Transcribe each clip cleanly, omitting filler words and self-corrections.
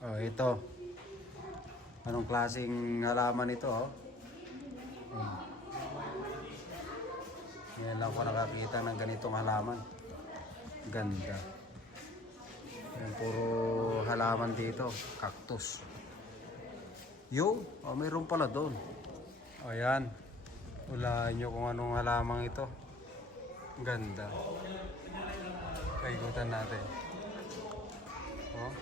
Oh, ito. Anong klaseng halaman ito, oh? Ngayon lang ako nakakita ng ganitong halaman. Ganda. Yung puro halaman dito, cactus. Yo, oh, mayroon pala doon. O yan. Hulaan nyo kung anong halamang ito. Ganda. Paikutan natin. Oh.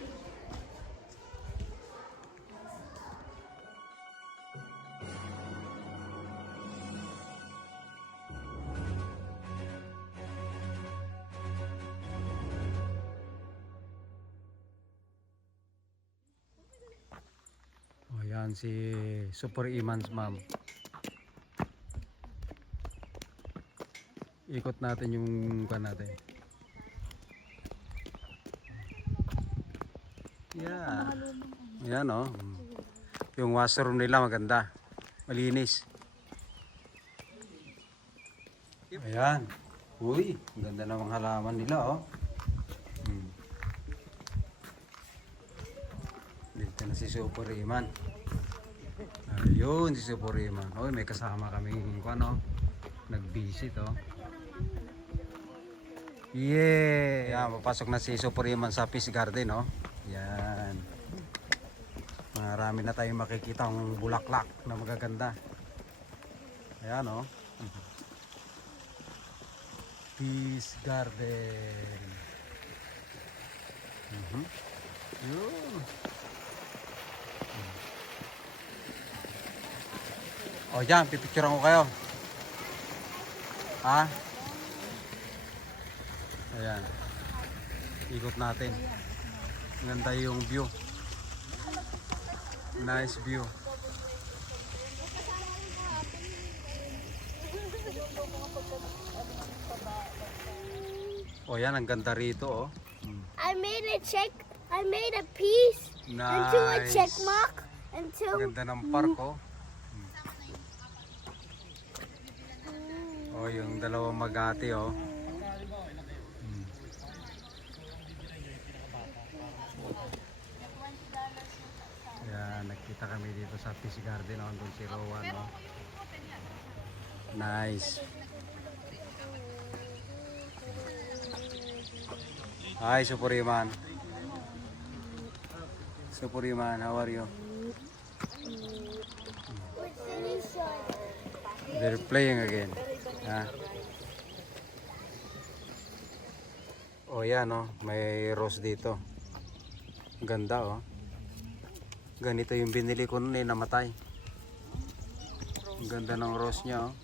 O yan si Super Iman's mom. Ikot natin yung kan natin. Yeah. Yan oh. Yung washroom nila maganda. Malinis. Ayan. Uy, ang ganda ng halaman nila oh. Dito na si Super Iman. Ayun si Super Iman. Uy, may kasama kaming ano, nag-visit oh. Yeah! Yan, papasok na si Super Iman sa Peace Garden oh. Yan. Marami na tayong makikita ang bulaklak na magaganda. Ayan oh. Peace Garden. Yun. O dyan, pipicturean ko kayo. Ha? Ayan. Ikot natin. Ganda yung view. Nice view. O yan, ang ganda rito oh. I made a piece into a Nice. check mark until Ang ganda ng park oh. Oh, yung dalawang magati oh. Yan, nakita kami dito sa Peace Garden oh, doon si Rowan oh. Nice. Hi, Super Iman. Super Iman, how are you? They're playing again. Ha? Oh, yan oh, may rose dito. Ganda oh. Ganito yung binili ko noon eh, namatay. Ang ganda ng rose niya oh.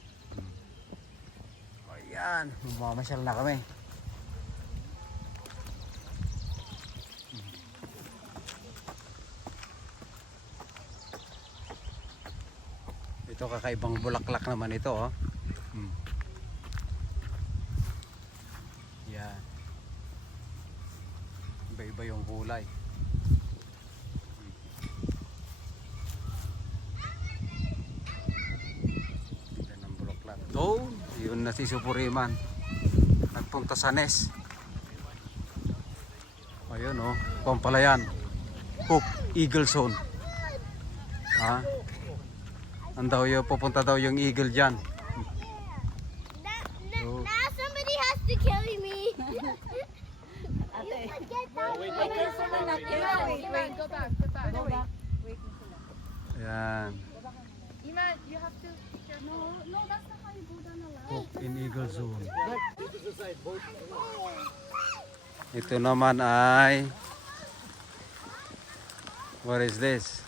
Oh, yan, mamasyal na kami. Ito kakaibang bulaklak naman ito oh. Yan. Iba-iba yung kulay. Ganda ng bulaklak. Doon, yun na si Super Iman. Nagpunta sa Nes. Ayun oh, Pampalayan. Hook, Eagle Zone. Ha? Andaw yung pupunta daw yung eagle diyan. now somebody has to carry me. Go back. Ayan. Iman, you have to. No, that's not how you go down the line. Hook in Eagle Zone. Ito naman ay, what is this?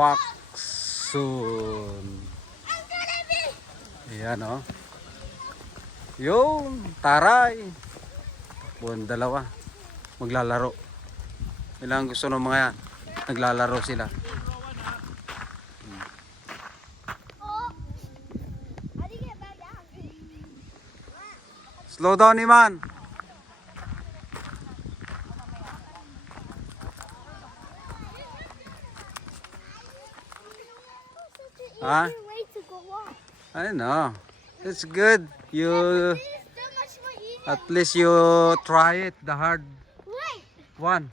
Paksun. Ayan oh. Yung taray. Buwan dalawa. Maglalaro. Ilang gusto ng mga yan. Naglalaro sila. How do you get back down? Slow down Iman. Huh? Easy way to go up. I know. It's good. You This is so much more easier. at least you try it. The hard Wait, One.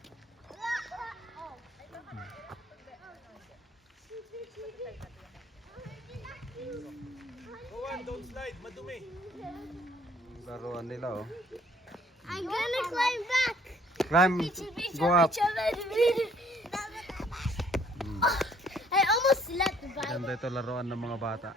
Don't slide, madumi. Laruan nila oh. I'm gonna climb back. Climb, go up. I almost let the bike. Ganda ito laruan ng mga bata.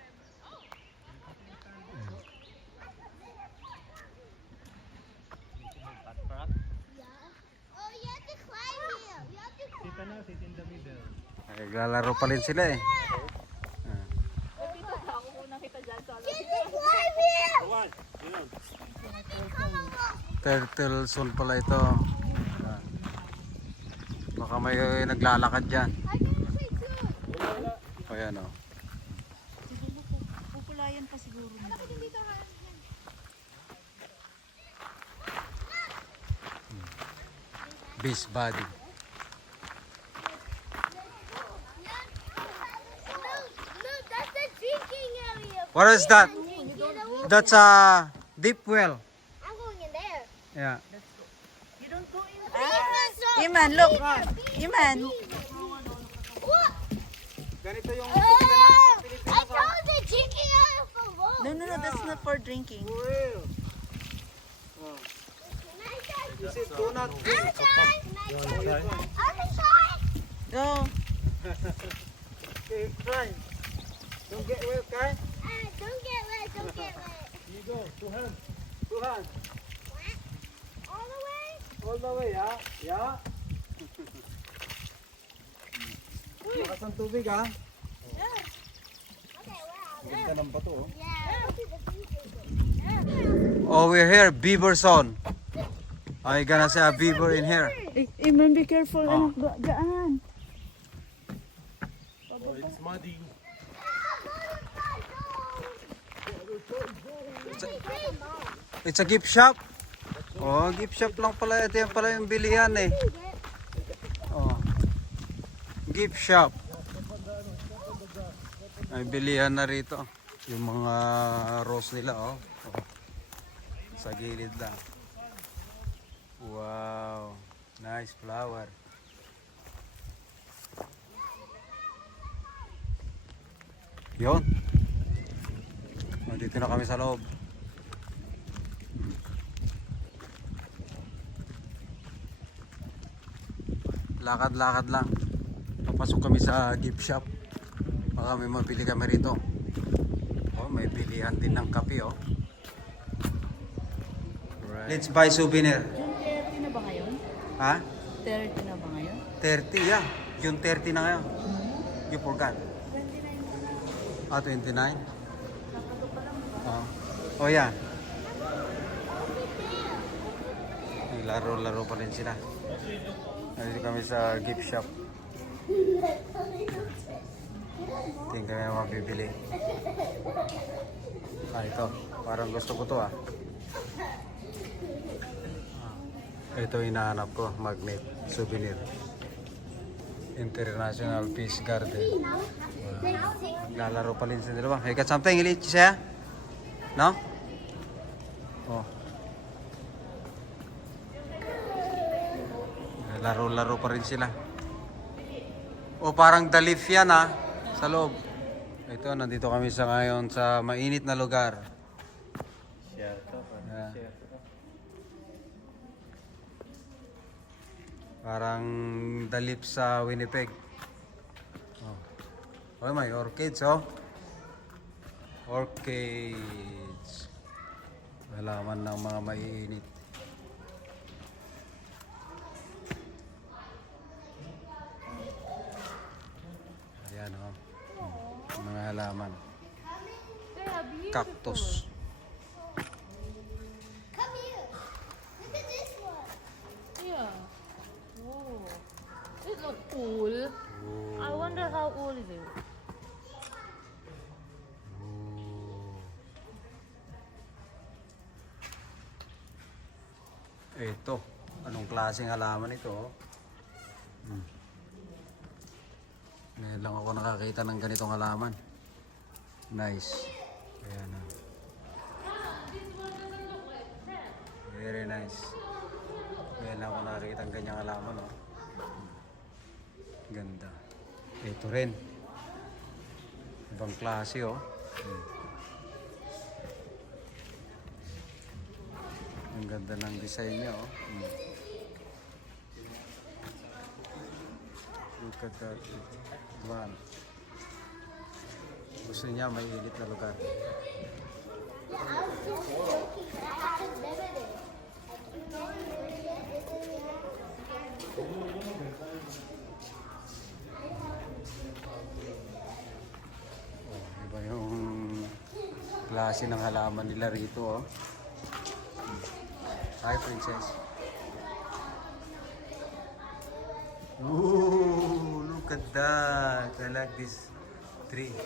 Oh, you have to climb here. You have to climb. Sit in the middle. Naglalaro pa rin sila eh. Can we climb here? One, yun. Turtle zone pala ito. Baka may naglalakad dyan. I can say too. Ayan oh. Pupulayan pa siguro. Beast body. No, that's the drinking area. What is that? Drink it all. That's a deep well. I'm going in there. Yeah. Iman, look. Iman. What? Ganito yung I found the drinking area for both. No, that's not for drinking. This is do not I'm trying. I'm trying. Go. try. Don't get wet, guys. Don't get wet. Don't get wet. You go, two hands. Two hands. All the way. All the way, yeah? Yeah. Lakas ng tubig, ha? Okay, wow. Ganda ng bato, oh. Yeah. Oh, we're here, Beaver Zone. I gonna say a beaver in here. Iman, be careful. Oh. Gaan. Oh, it's muddy. It's a gift shop. Oh, gift shop lang pala. Ito yan pala yung bilihan eh. Oh. Gift shop. May bilihan na rito. Yung mga rose nila, oh. Oh. Sa gilid lang. Wow. Nice flower. Yun. Oh, dito na kami sa loob. Lakad-lakad lang. Papasok kami sa gift shop. Baka may mabili kami rito. Oh, may bilihan din ng kape, oh. Right. Let's buy souvenir. June 30 na ba ngayon? Ha? 30 na ba ngayon? 30, yeah. June 30 na ngayon. You forgot. 29. Ah, 29? Oh. Oh, yeah. Laro-laro pa rin sila. Nandito kami sa gift shop. Tingnan kami ang mabibili. Ah, ito. Parang gusto ko to, ah. Ito hinahanap ko. Magnet. Souvenir. International Peace Garden. Lalaro pa rin sila dalawa. You got something, Ili? Siya? No? Oh. Laro-laro pa rin sila. O parang dalif yan, ha, sa loob. Ito, nandito kami sa ngayon sa mainit na lugar. Yeah. Parang dalip sa Winnipeg. Oh, oh may orchids, oh. Orchids. Halaman ng mga maiinit. Ayan, oh. Mga halaman. Cactus. Come here. Look at this one. Yeah. Oh. It looks cool. I wonder how old it is. Ito, anong klaseng halaman ito? Oh? Ngayon lang ako nakakita ng ganitong halaman. Nice. Ayan na. Very nice. Ngayon Ngayon lang ako nakakita ng ganyang halaman, oh. Ganda. Ito rin. Ibang klase, oh. Ang ganda ng design niya, oh. Look at that one. Gusto niya may init na lugar. Yeah, I was just joking. I haven't done it. Iba yung klase ng halaman nila rito, oh. Hi, princess. Ooh, look at that. I like this tree.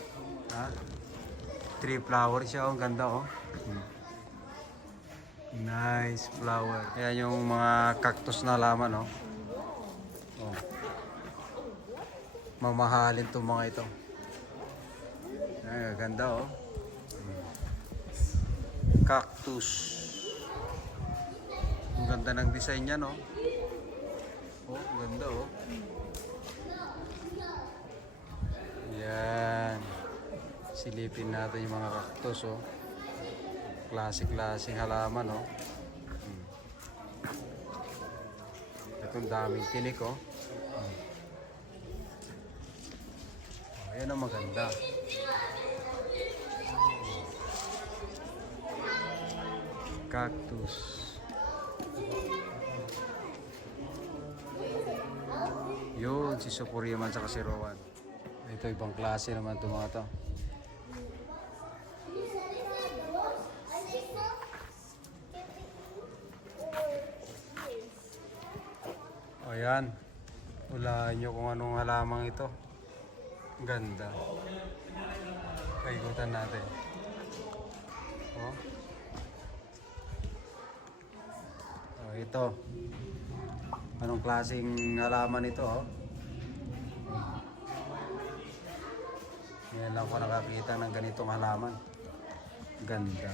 Ha? Tree flower siya, oh. Ang ganda, oh. Nice flower. Ayan yung mga cactus na halaman, oh. Oh. Mamahalin itong mga ito. Ay, ganda, oh. Cactus. Ang ganda ng design niya, no? Oh, ang ganda, oh. Yan. Silipin natin yung mga cactus, oh. Klase-klaseng halaman, oh. Itong daming tinik, oh. Ayan ang maganda. Cactus. Yun, si Supuriman sa si Rowan. Ito, ibang klase naman itong mga to. O yan. Hulaan nyo kung anong halamang ito. Ganda. Paikutan natin. Oh. Oh, ito. Anong klaseng halaman ito, oh? Ngayon lang ko nakakita ng ganitong halaman. Ganda.